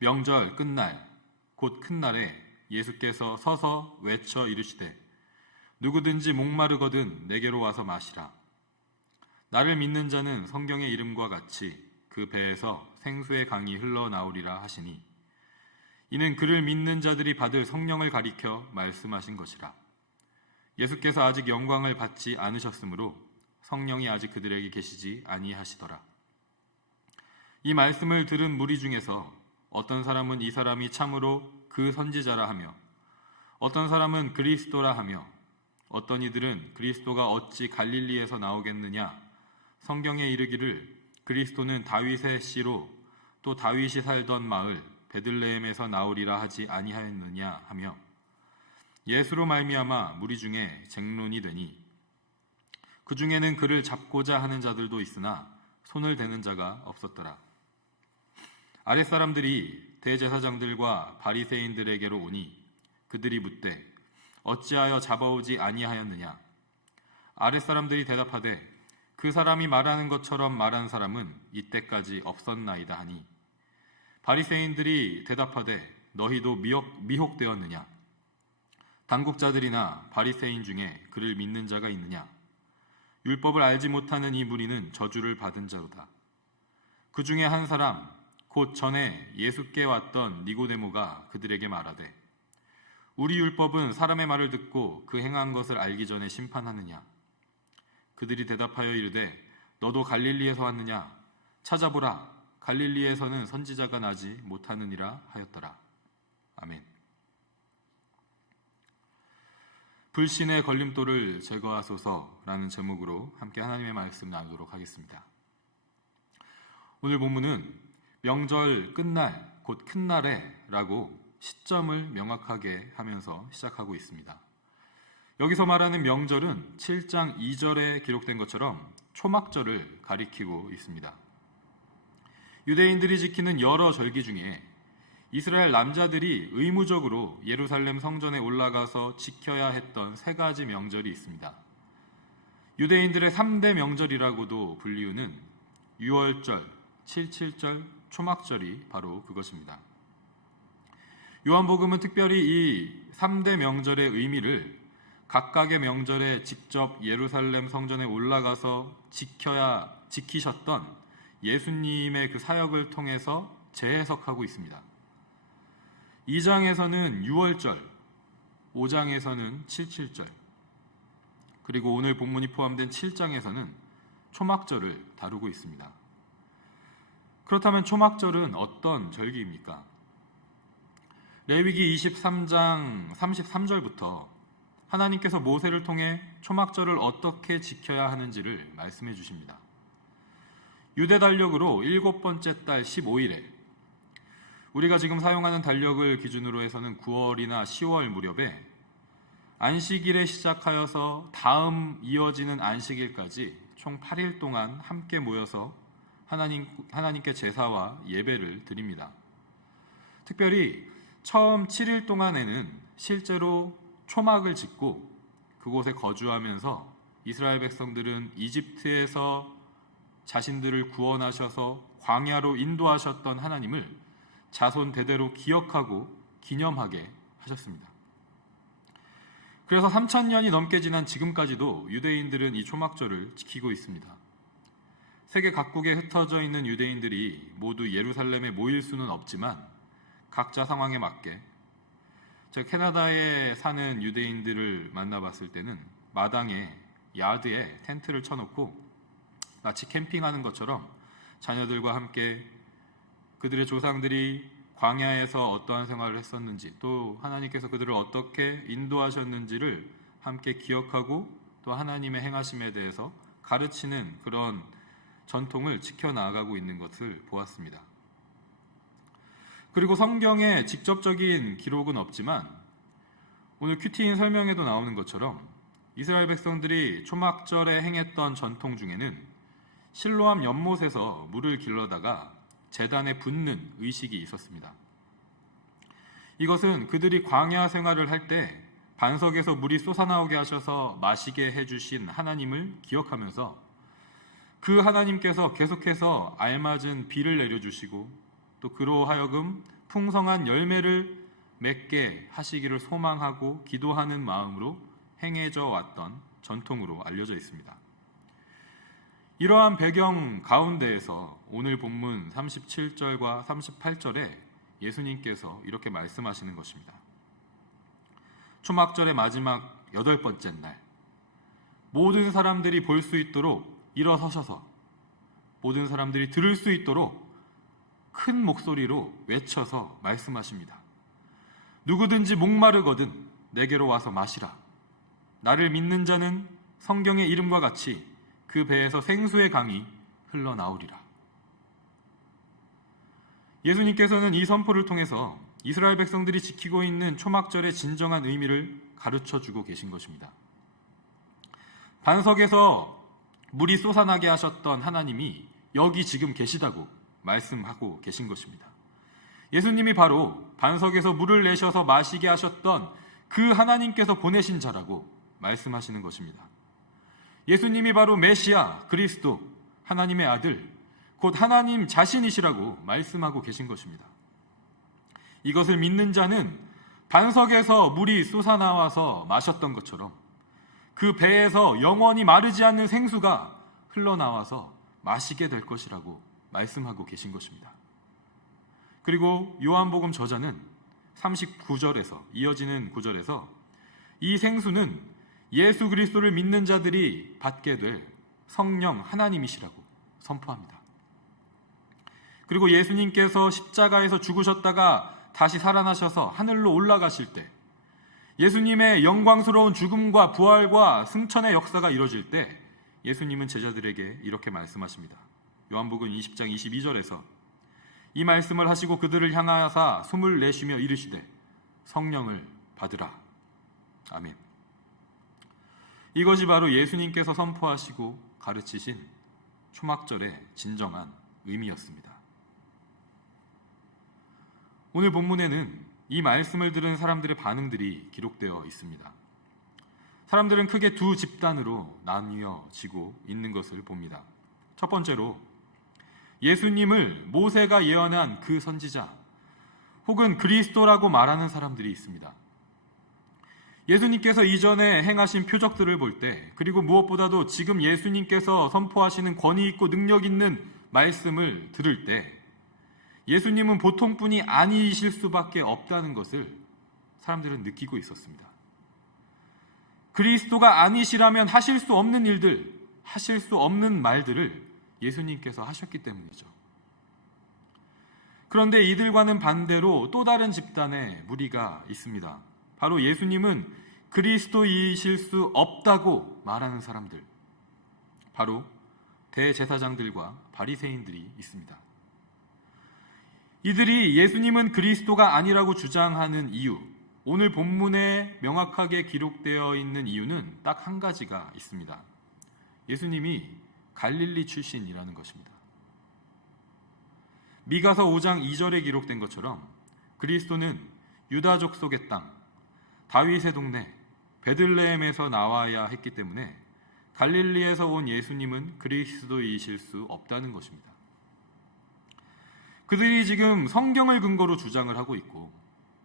명절 끝날 곧 큰 날에 예수께서 서서 외쳐 이르시되 누구든지 목마르거든 내게로 와서 마시라. 나를 믿는 자는 성경의 이름과 같이 그 배에서 생수의 강이 흘러나오리라 하시니 이는 그를 믿는 자들이 받을 성령을 가리켜 말씀하신 것이라. 예수께서 아직 영광을 받지 않으셨으므로 성령이 아직 그들에게 계시지 아니하시더라. 이 말씀을 들은 무리 중에서 어떤 사람은 이 사람이 참으로 그 선지자라 하며 어떤 사람은 그리스도라 하며 어떤 이들은 그리스도가 어찌 갈릴리에서 나오겠느냐, 성경에 이르기를 그리스도는 다윗의 씨로 또 다윗이 살던 마을 베들레헴에서 나오리라 하지 아니하였느냐 하며 예수로 말미암아 무리 중에 쟁론이 되니 그 중에는 그를 잡고자 하는 자들도 있으나 손을 대는 자가 없었더라. 아랫사람들이 대제사장들과 바리새인들에게로 오니 그들이 묻되 어찌하여 잡아오지 아니하였느냐. 아랫사람들이 대답하되 그 사람이 말하는 것처럼 말한 사람은 이때까지 없었나이다 하니 바리새인들이 대답하되 너희도 미혹되었느냐. 당국자들이나 바리새인 중에 그를 믿는 자가 있느냐. 율법을 알지 못하는 이 무리는 저주를 받은 자로다. 그 중에 한 사람 곧 전에 예수께 왔던 니고데모가 그들에게 말하되 우리 율법은 사람의 말을 듣고 그 행한 것을 알기 전에 심판하느냐. 그들이 대답하여 이르되 너도 갈릴리에서 왔느냐. 찾아보라. 갈릴리에서는 선지자가 나지 못하느니라 하였더라. 아멘. 불신의 걸림돌을 제거하소서라는 제목으로 함께 하나님의 말씀 나누도록 하겠습니다. 오늘 본문은 명절 끝날 곧 큰 날에 라고 시점을 명확하게 하면서 시작하고 있습니다. 여기서 말하는 명절은 7장 2절에 기록된 것처럼 초막절을 가리키고 있습니다. 유대인들이 지키는 여러 절기 중에 이스라엘 남자들이 의무적으로 예루살렘 성전에 올라가서 지켜야 했던 세 가지 명절이 있습니다. 유대인들의 3대 명절이라고도 불리우는 유월절, 칠칠절, 초막절이 바로 그것입니다. 요한복음은 특별히 이 3대 명절의 의미를 각각의 명절에 직접 예루살렘 성전에 올라가서 지키셨던 예수님의 그 사역을 통해서 재해석하고 있습니다. 2장에서는 유월절, 5장에서는 칠칠절, 그리고 오늘 본문이 포함된 7장에서는 초막절을 다루고 있습니다. 그렇다면 초막절은 어떤 절기입니까? 레위기 23장 33절부터 하나님께서 모세를 통해 초막절을 어떻게 지켜야 하는지를 말씀해 주십니다. 유대 달력으로 7번째 달 15일에 우리가 지금 사용하는 달력을 기준으로 해서는 9월이나 10월 무렵에 안식일에 시작하여서 다음 이어지는 안식일까지 총 8일 동안 함께 모여서 하나님께 제사와 예배를 드립니다. 특별히 처음 7일 동안에는 실제로 초막을 짓고 그곳에 거주하면서 이스라엘 백성들은 이집트에서 자신들을 구원하셔서 광야로 인도하셨던 하나님을 자손 대대로 기억하고 기념하게 하셨습니다. 그래서 3,000년이 넘게 지난 지금까지도 유대인들은 이 초막절을 지키고 있습니다. 세계 각국에 흩어져 있는 유대인들이 모두 예루살렘에 모일 수는 없지만 각자 상황에 맞게, 제가 캐나다에 사는 유대인들을 만나봤을 때는 마당에 야드에 텐트를 쳐놓고 마치 캠핑하는 것처럼 자녀들과 함께 그들의 조상들이 광야에서 어떠한 생활을 했었는지, 또 하나님께서 그들을 어떻게 인도하셨는지를 함께 기억하고 또 하나님의 행하심에 대해서 가르치는 그런 전통을 지켜나가고 있는 것을 보았습니다. 그리고 성경에 직접적인 기록은 없지만 오늘 큐티인 설명에도 나오는 것처럼 이스라엘 백성들이 초막절에 행했던 전통 중에는 실로암 연못에서 물을 길러다가 제단에 붓는 의식이 있었습니다. 이것은 그들이 광야 생활을 할 때 반석에서 물이 솟아나오게 하셔서 마시게 해주신 하나님을 기억하면서 그 하나님께서 계속해서 알맞은 비를 내려주시고 또 그로 하여금 풍성한 열매를 맺게 하시기를 소망하고 기도하는 마음으로 행해져 왔던 전통으로 알려져 있습니다. 이러한 배경 가운데에서 오늘 본문 37절과 38절에 예수님께서 이렇게 말씀하시는 것입니다. 초막절의 마지막 8번째 날, 모든 사람들이 볼 수 있도록 일어서셔서 모든 사람들이 들을 수 있도록 큰 목소리로 외쳐서 말씀하십니다. 누구든지 목마르거든 내게로 와서 마시라. 나를 믿는 자는 성경의 이름과 같이 그 배에서 생수의 강이 흘러나오리라. 예수님께서는 이 선포를 통해서 이스라엘 백성들이 지키고 있는 초막절의 진정한 의미를 가르쳐주고 계신 것입니다. 반석에서 물이 솟아나게 하셨던 하나님이 여기 지금 계시다고 말씀하고 계신 것입니다. 예수님이 바로 반석에서 물을 내셔서 마시게 하셨던 그 하나님께서 보내신 자라고 말씀하시는 것입니다. 예수님이 바로 메시아, 그리스도, 하나님의 아들, 곧 하나님 자신이시라고 말씀하고 계신 것입니다. 이것을 믿는 자는 반석에서 물이 솟아나와서 마셨던 것처럼 그 배에서 영원히 마르지 않는 생수가 흘러나와서 마시게 될 것이라고 말씀하고 계신 것입니다. 그리고 요한복음 저자는 39절에서 이어지는 구절에서 이 생수는 예수 그리스도를 믿는 자들이 받게 될 성령 하나님이시라고 선포합니다. 그리고 예수님께서 십자가에서 죽으셨다가 다시 살아나셔서 하늘로 올라가실 때 예수님의 영광스러운 죽음과 부활과 승천의 역사가 이루어질 때 예수님은 제자들에게 이렇게 말씀하십니다. 요한복음 20장 22절에서 이 말씀을 하시고 그들을 향하사 숨을 내쉬며 이르시되 성령을 받으라. 아멘. 이것이 바로 예수님께서 선포하시고 가르치신 초막절의 진정한 의미였습니다. 오늘 본문에는 이 말씀을 들은 사람들의 반응들이 기록되어 있습니다. 사람들은 크게 두 집단으로 나뉘어지고 있는 것을 봅니다. 첫 번째로 예수님을 모세가 예언한 그 선지자 혹은 그리스도라고 말하는 사람들이 있습니다. 예수님께서 이전에 행하신 표적들을 볼 때, 그리고 무엇보다도 지금 예수님께서 선포하시는 권위 있고 능력 있는 말씀을 들을 때 예수님은 보통 분이 아니실 수밖에 없다는 것을 사람들은 느끼고 있었습니다. 그리스도가 아니시라면 하실 수 없는 일들, 하실 수 없는 말들을 예수님께서 하셨기 때문이죠. 그런데 이들과는 반대로 또 다른 집단의 무리가 있습니다. 바로 예수님은 그리스도이실 수 없다고 말하는 사람들, 바로 대제사장들과 바리새인들이 있습니다. 이들이 예수님은 그리스도가 아니라고 주장하는 이유, 오늘 본문에 명확하게 기록되어 있는 이유는 딱 한 가지가 있습니다. 예수님이 갈릴리 출신이라는 것입니다. 미가서 5장 2절에 기록된 것처럼 그리스도는 유다 족속의 땅, 다윗의 동네 베들레헴에서 나와야 했기 때문에 갈릴리에서 온 예수님은 그리스도이실 수 없다는 것입니다. 그들이 지금 성경을 근거로 주장을 하고 있고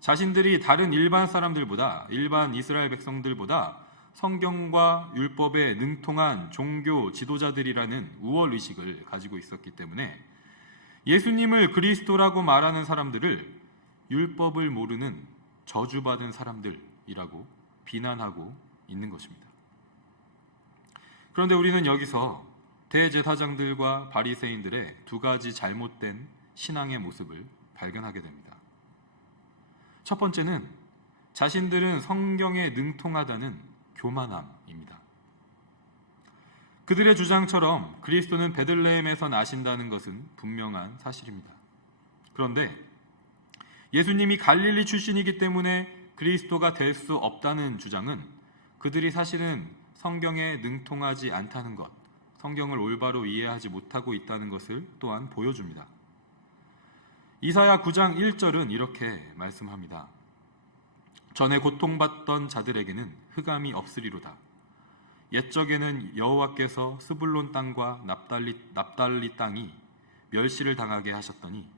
자신들이 다른 일반 사람들보다, 일반 이스라엘 백성들보다 성경과 율법에 능통한 종교 지도자들이라는 우월의식을 가지고 있었기 때문에 예수님을 그리스도라고 말하는 사람들을 율법을 모르는 저주받은 사람들이라고 비난하고 있는 것입니다. 그런데 우리는 여기서 대제사장들과 바리새인들의 두 가지 잘못된 신앙의 모습을 발견하게 됩니다. 첫 번째는 자신들은 성경에 능통하다는 교만함입니다. 그들의 주장처럼 그리스도는 베들레헴에서 나신다는 것은 분명한 사실입니다. 그런데 예수님이 갈릴리 출신이기 때문에 그리스도가 될 수 없다는 주장은 그들이 사실은 성경에 능통하지 않다는 것, 성경을 올바로 이해하지 못하고 있다는 것을 또한 보여줍니다. 이사야 9장 1절은 이렇게 말씀합니다. 전에 고통받던 자들에게는 흑암이 없으리로다. 옛적에는 여호와께서 스불론 땅과 납달리 땅이 멸시를 당하게 하셨더니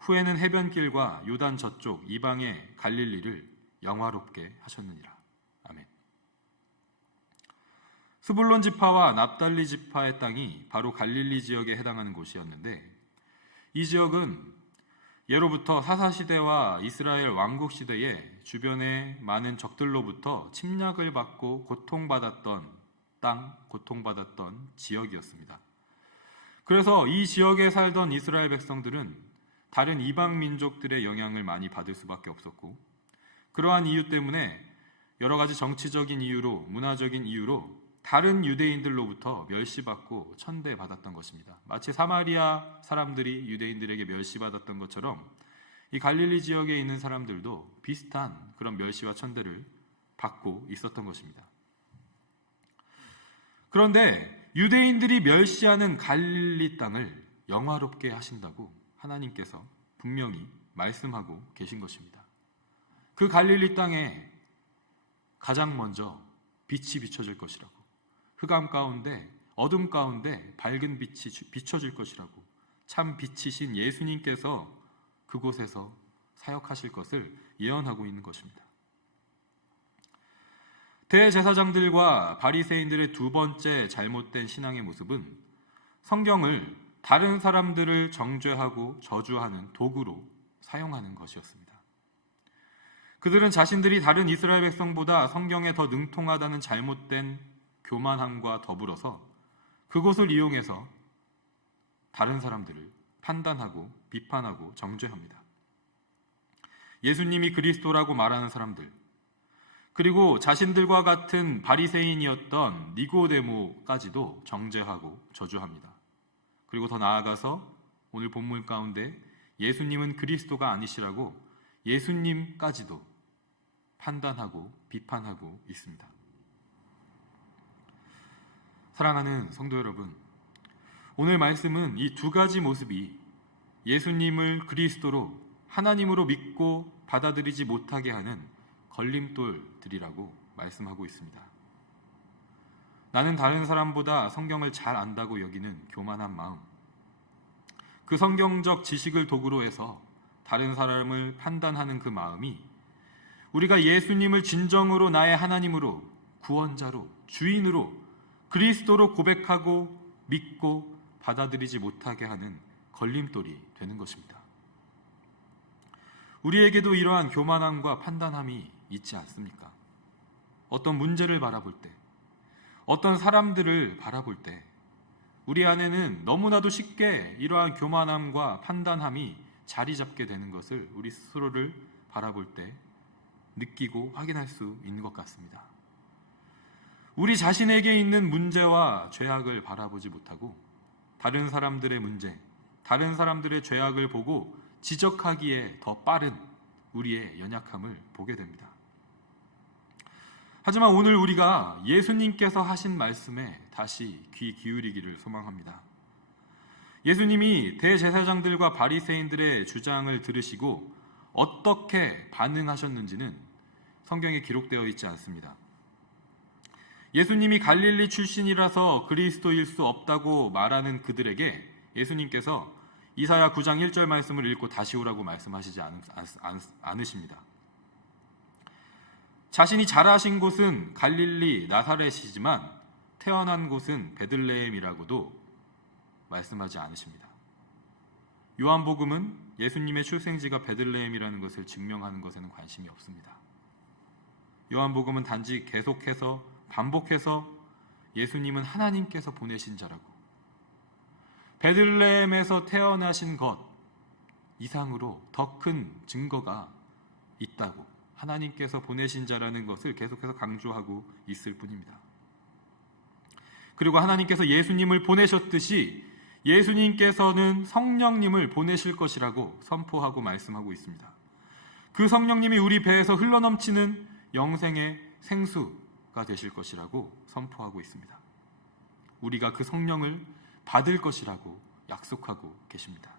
후에는 해변길과 요단 저쪽 이방의 갈릴리를 영화롭게 하셨느니라. 아멘. 스불론 지파와 납달리 지파의 땅이 바로 갈릴리 지역에 해당하는 곳이었는데, 이 지역은 예로부터 사사시대와 이스라엘 왕국시대에 주변의 많은 적들로부터 침략을 받고 고통받았던 지역이었습니다. 그래서 이 지역에 살던 이스라엘 백성들은 다른 이방 민족들의 영향을 많이 받을 수밖에 없었고, 그러한 이유 때문에 여러 가지 정치적인 이유로, 문화적인 이유로 다른 유대인들로부터 멸시받고 천대받았던 것입니다. 마치 사마리아 사람들이 유대인들에게 멸시받았던 것처럼 이 갈릴리 지역에 있는 사람들도 비슷한 그런 멸시와 천대를 받고 있었던 것입니다. 그런데 유대인들이 멸시하는 갈릴리 땅을 영화롭게 하신다고 하나님께서 분명히 말씀하고 계신 것입니다. 그 갈릴리 땅에 가장 먼저 빛이 비춰질 것이라고, 흑암 가운데, 어둠 가운데 밝은 빛이 비춰질 것이라고, 참 빛이신 예수님께서 그곳에서 사역하실 것을 예언하고 있는 것입니다. 대제사장들과 바리새인들의 두 번째 잘못된 신앙의 모습은 성경을 다른 사람들을 정죄하고 저주하는 도구로 사용하는 것이었습니다. 그들은 자신들이 다른 이스라엘 백성보다 성경에 더 능통하다는 잘못된 교만함과 더불어서 그곳을 이용해서 다른 사람들을 판단하고 비판하고 정죄합니다. 예수님이 그리스도라고 말하는 사람들, 그리고 자신들과 같은 바리새인이었던 니고데모까지도 정죄하고 저주합니다. 그리고 더 나아가서 오늘 본문 가운데 예수님은 그리스도가 아니시라고 예수님까지도 판단하고 비판하고 있습니다. 사랑하는 성도 여러분, 오늘 말씀은 이 두 가지 모습이 예수님을 그리스도로 하나님으로 믿고 받아들이지 못하게 하는 걸림돌들이라고 말씀하고 있습니다. 나는 다른 사람보다 성경을 잘 안다고 여기는 교만한 마음, 그 성경적 지식을 도구로 해서 다른 사람을 판단하는 그 마음이 우리가 예수님을 진정으로 나의 하나님으로, 구원자로, 주인으로, 그리스도로 고백하고 믿고 받아들이지 못하게 하는 걸림돌이 되는 것입니다. 우리에게도 이러한 교만함과 판단함이 있지 않습니까? 어떤 문제를 바라볼 때, 어떤 사람들을 바라볼 때 우리 안에는 너무나도 쉽게 이러한 교만함과 판단함이 자리 잡게 되는 것을 우리 스스로를 바라볼 때 느끼고 확인할 수 있는 것 같습니다. 우리 자신에게 있는 문제와 죄악을 바라보지 못하고 다른 사람들의 문제, 다른 사람들의 죄악을 보고 지적하기에 더 빠른 우리의 연약함을 보게 됩니다. 하지만 오늘 우리가 예수님께서 하신 말씀에 다시 귀 기울이기를 소망합니다. 예수님이 대제사장들과 바리새인들의 주장을 들으시고 어떻게 반응하셨는지는 성경에 기록되어 있지 않습니다. 예수님이 갈릴리 출신이라서 그리스도일 수 없다고 말하는 그들에게 예수님께서 이사야 9장 1절 말씀을 읽고 다시 오라고 말씀하시지 않으십니다. 자신이 자라신 곳은 갈릴리 나사렛이지만 태어난 곳은 베들레헴이라고도 말씀하지 않으십니다. 요한복음은 예수님의 출생지가 베들레헴이라는 것을 증명하는 것에는 관심이 없습니다. 요한복음은 단지 계속해서 반복해서 예수님은 하나님께서 보내신 자라고, 베들레헴에서 태어나신 것 이상으로 더 큰 증거가 있다고, 하나님께서 보내신 자라는 것을 계속해서 강조하고 있을 뿐입니다. 그리고 하나님께서 예수님을 보내셨듯이 예수님께서는 성령님을 보내실 것이라고 선포하고 말씀하고 있습니다. 그 성령님이 우리 배에서 흘러넘치는 영생의 생수가 되실 것이라고 선포하고 있습니다. 우리가 그 성령을 받을 것이라고 약속하고 계십니다.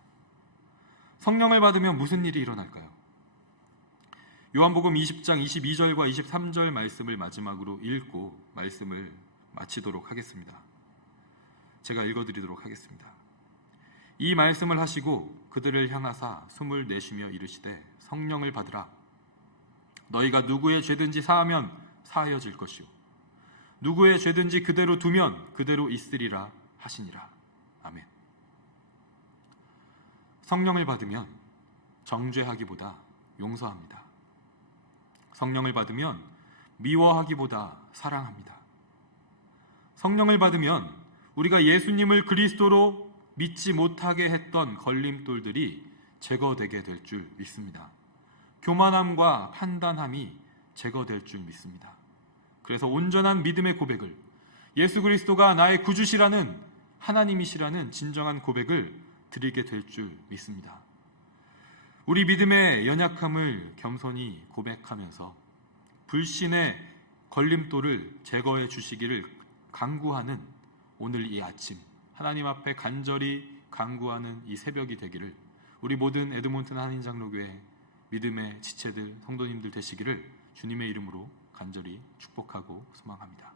성령을 받으면 무슨 일이 일어날까요? 요한복음 20장 22절과 23절 말씀을 마지막으로 읽고 말씀을 마치도록 하겠습니다. 제가 읽어드리도록 하겠습니다. 이 말씀을 하시고 그들을 향하사 숨을 내쉬며 이르시되 성령을 받으라. 너희가 누구의 죄든지 사하면 사하여질 것이요 누구의 죄든지 그대로 두면 그대로 있으리라 하시니라. 아멘. 성령을 받으면 정죄하기보다 용서합니다. 성령을 받으면 미워하기보다 사랑합니다. 성령을 받으면 우리가 예수님을 그리스도로 믿지 못하게 했던 걸림돌들이 제거되게 될 줄 믿습니다. 교만함과 판단함이 제거될 줄 믿습니다. 그래서 온전한 믿음의 고백을, 예수 그리스도가 나의 구주시라는, 하나님이시라는 진정한 고백을 드리게 될 줄 믿습니다. 우리 믿음의 연약함을 겸손히 고백하면서 불신의 걸림돌을 제거해 주시기를 간구하는 오늘 이 아침, 하나님 앞에 간절히 간구하는 이 새벽이 되기를 우리 모든 에드몬튼 한인장로교회 믿음의 지체들, 성도님들 되시기를 주님의 이름으로 간절히 축복하고 소망합니다.